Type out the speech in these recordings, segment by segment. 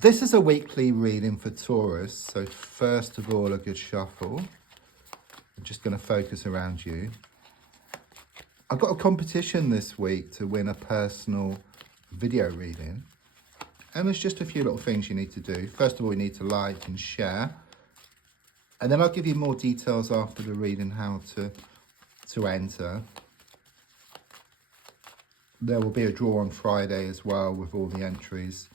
This is a weekly reading for Taurus. So first of all, a good shuffle. I'm just going to focus around you. I've got a competition this week to win a personal video reading. And there's just a few little things you need to do. First of all, you need to like and share. And then I'll give you more details after the reading how to enter. There will be a draw on Friday as well with all the entries.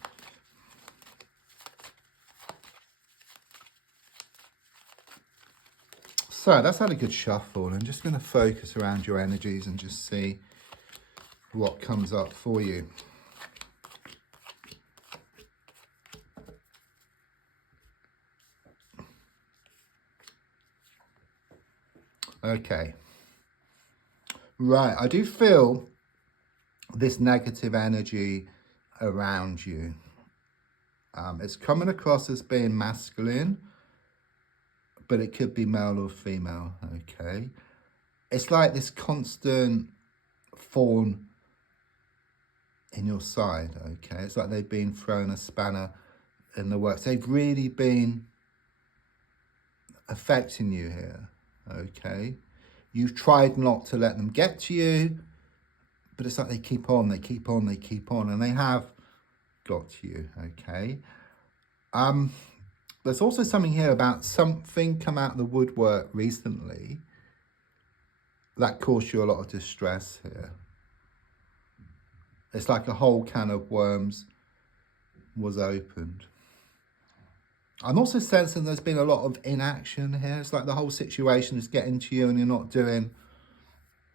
So that's had a good shuffle. I'm just going to focus around your energies and just see what comes up for you. Okay. Right, I do feel this negative energy around you. It's coming across as being masculine, but it could be male or female, okay? It's like this constant thorn in your side, okay? It's like they've been thrown a spanner in the works. They've really been affecting you here, okay? You've tried not to let them get to you, but it's like they keep on, they keep on, they keep on, and they have got to you, okay? There's also something here about something come out of the woodwork recently that caused you a lot of distress here. It's like a whole can of worms was opened. I'm also sensing there's been a lot of inaction here. It's like the whole situation is getting to you and you're not doing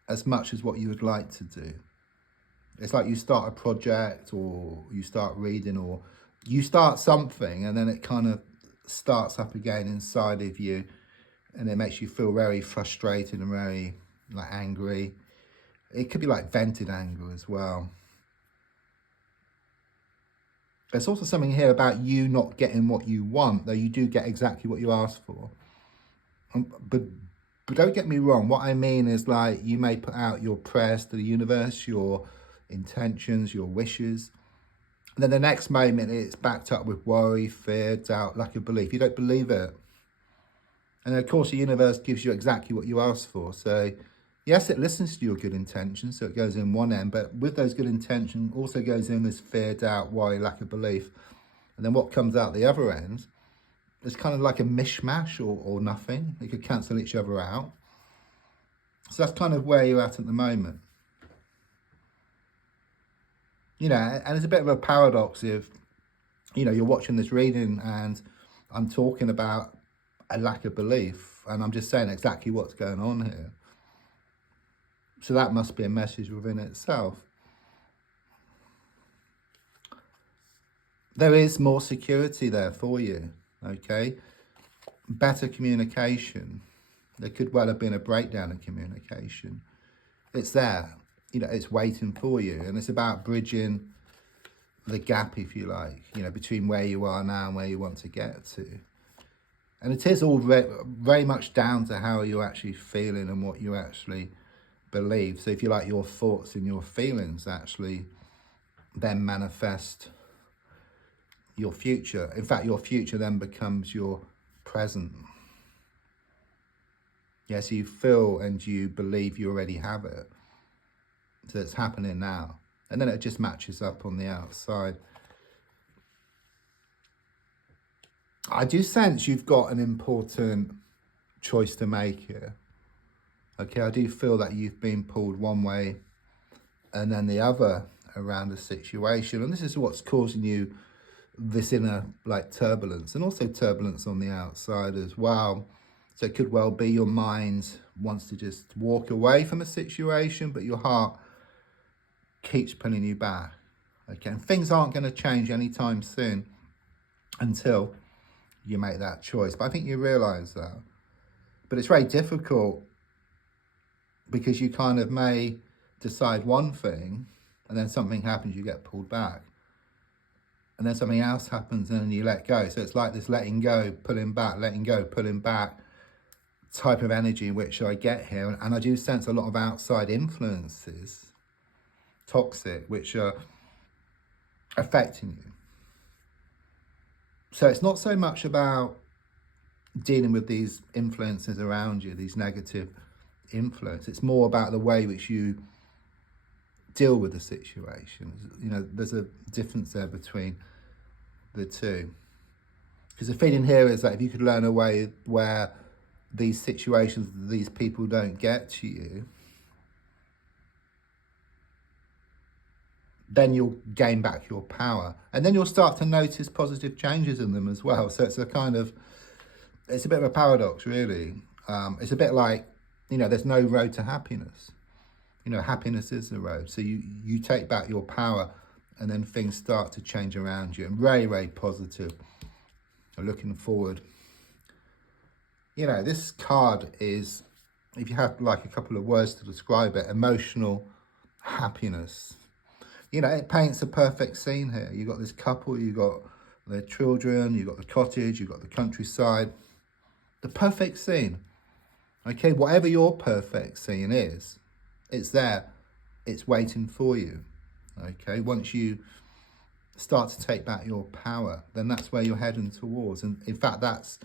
as much as what you would like to do. It's like you start a project or you start reading or you start something and then it kind of starts up again inside of you and it makes you feel very frustrated and very like angry. It could be like vented anger as well. There's also something here about you not getting what you want, though you do get exactly what you asked for. But don't get me wrong, what I mean is like you may put out your prayers to the universe, your intentions, your wishes. And then the next moment it's backed up with worry, fear, doubt, lack of belief. You don't believe it. And of course the universe gives you exactly what you asked for. So yes, it listens to your good intentions, so it goes in one end, but with those good intentions also goes in this fear, doubt, worry, lack of belief. And then what comes out the other end is kind of like a mishmash or nothing. They could cancel each other out. So that's kind of where you're at the moment. You know, and it's a bit of a paradox if, you know, you're watching this reading and I'm talking about a lack of belief and I'm just saying exactly what's going on here. So that must be a message within itself. There is more security there for you, okay? Better communication. There could well have been a breakdown in communication. It's there, you know, it's waiting for you. And it's about bridging the gap, if you like, you know, between where you are now and where you want to get to. And it is all very much down to how you're actually feeling and what you actually believe. So if you like, your thoughts and your feelings actually then manifest your future. In fact, your future then becomes your present. Yes, you feel and you believe you already have it. So it's happening now. And then it just matches up on the outside. I do sense you've got an important choice to make here. Okay, I do feel that you've been pulled one way and then the other around the situation. And this is what's causing you this inner like turbulence and also turbulence on the outside as well. So it could well be your mind wants to just walk away from a situation, but your heart keeps pulling you back. Okay, and things aren't going to change anytime soon until you make that choice. But I think you realise that. But it's very difficult because you kind of may decide one thing and then something happens, you get pulled back. And then something else happens and then you let go. So it's like this letting go, pulling back, letting go, pulling back type of energy which I get here. And I do sense a lot of outside influences, toxic, which are affecting you. So it's not so much about dealing with these influences around you, these negative influence. It's more about the way which you deal with the situation. You know, there's a difference there between the two. Because the feeling here is that if you could learn a way where these situations, these people don't get to you, then you'll gain back your power. And then you'll start to notice positive changes in them as well. So it's a kind of, it's a bit of a paradox, really. It's a bit like, you know, there's no road to happiness. You know, happiness is the road. So you take back your power and then things start to change around you. And very, very positive. Looking forward. You know, this card is, if you have like a couple of words to describe it, emotional happiness. You know, it paints a perfect scene here. You've got this couple, you've got their children, you've got the cottage, you've got the countryside. The perfect scene. Okay, whatever your perfect scene is, it's there. It's waiting for you. Okay, once you start to take back your power, then that's where you're heading towards. And in fact, that's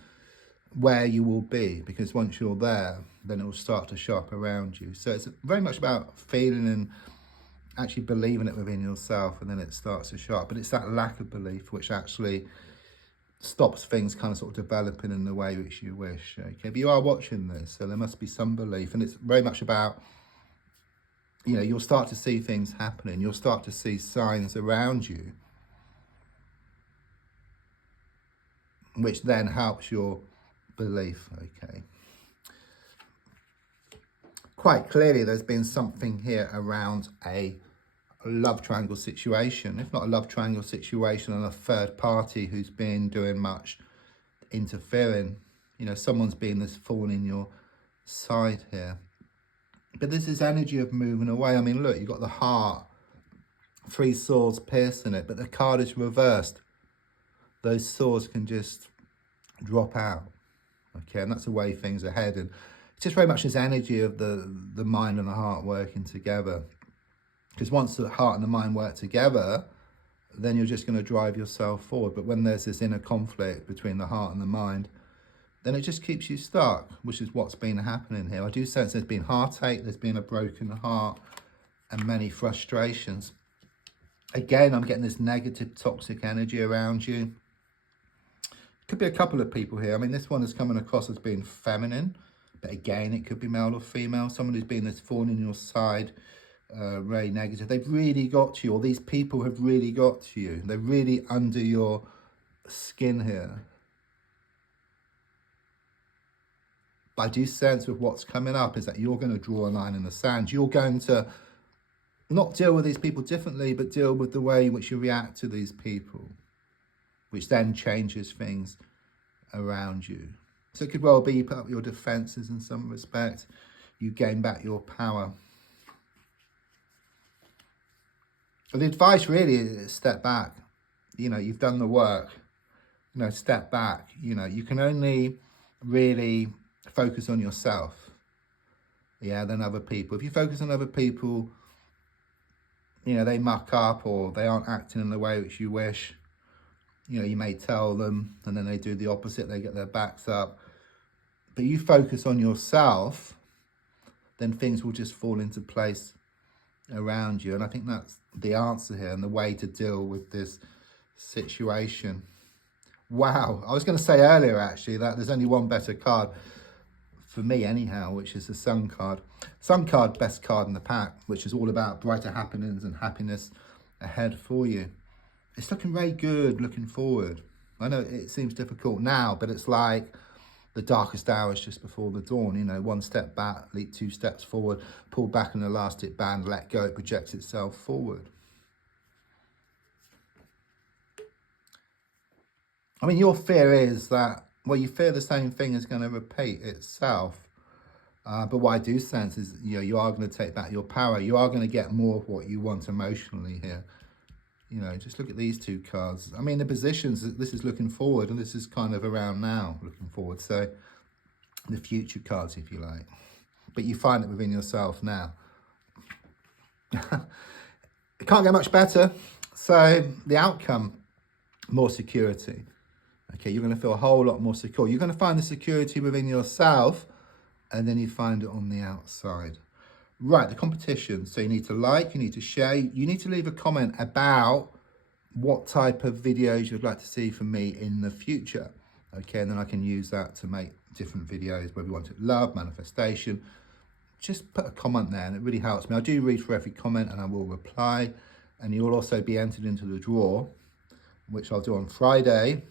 where you will be, because once you're there, then it will start to show up around you. So it's very much about feeling and actually believing it within yourself, and then it starts to show up. But it's that lack of belief which actually stops things kind of sort of developing in the way which you wish. Okay, but you are watching this, so there must be some belief, and it's very much about, you know, you'll start to see things happening. You'll start to see signs around you, which then helps your belief. Okay. Quite clearly, there's been something here around a love triangle situation, if not a love triangle situation, and a third party who's been doing much interfering. You know, someone's been this thorn in your side here. But there's this energy of moving away. I mean, look, you've got the heart, 3 swords piercing it, but the card is reversed. Those swords can just drop out. Okay, and that's the way things are heading. It's just very much this energy of the mind and the heart working together. Because once the heart and the mind work together, then you're just going to drive yourself forward. But when there's this inner conflict between the heart and the mind, then it just keeps you stuck, which is what's been happening here. I do sense there's been heartache, there's been a broken heart, and many frustrations. Again, I'm getting this negative, toxic energy around you. Could be a couple of people here. I mean, this one is coming across as being feminine, but again, it could be male or female. Someone who's been this thorn in your side, very negative. They've really got to you, or these people have really got to you. They're really under your skin here. But I do sense with what's coming up is that you're going to draw a line in the sand. You're going to not deal with these people differently, but deal with the way in which you react to these people, which then changes things around you. So it could well be you put up your defenses in some respect. You gain back your power. But the advice really is step back. You know, you've done the work. You know, step back. You know, you can only really focus on yourself, yeah, than other people. If you focus on other people, you know, they muck up or they aren't acting in the way which you wish. You know, you may tell them and then they do the opposite, they get their backs up. But you focus on yourself, then things will just fall into place around you. And I think that's the answer here and the way to deal with this situation. Wow, I was going to say earlier actually that there's only one better card for me anyhow, which is the Sun card. Sun card, best card in the pack, which is all about brighter happenings and happiness ahead for you. It's looking very good, looking forward. I know it seems difficult now, but it's like the darkest hours just before the dawn. You know, 1 step back, leap 2 steps forward, pull back an elastic band, let go, it projects itself forward. I mean, your fear is that, well, you fear the same thing is going to repeat itself. But what I do sense is, you know, you are going to take back your power. You are going to get more of what you want emotionally here. You know, just look at these 2 cards. I mean, the positions, this is looking forward, and this is kind of around now, looking forward. So the future cards, if you like. But you find it within yourself now. It can't get much better. So the outcome, more security. Okay, you're going to feel a whole lot more secure. You're going to find the security within yourself, and then you find it on the outside. Right, the competition. So you need to like, you need to share, you need to leave a comment about what type of videos you'd like to see from me in the future. Okay, and then I can use that to make different videos, whether you want it love, manifestation. Just put a comment there and it really helps me. I do read for every comment and I will reply. And you'll also be entered into the draw, which I'll do on Friday,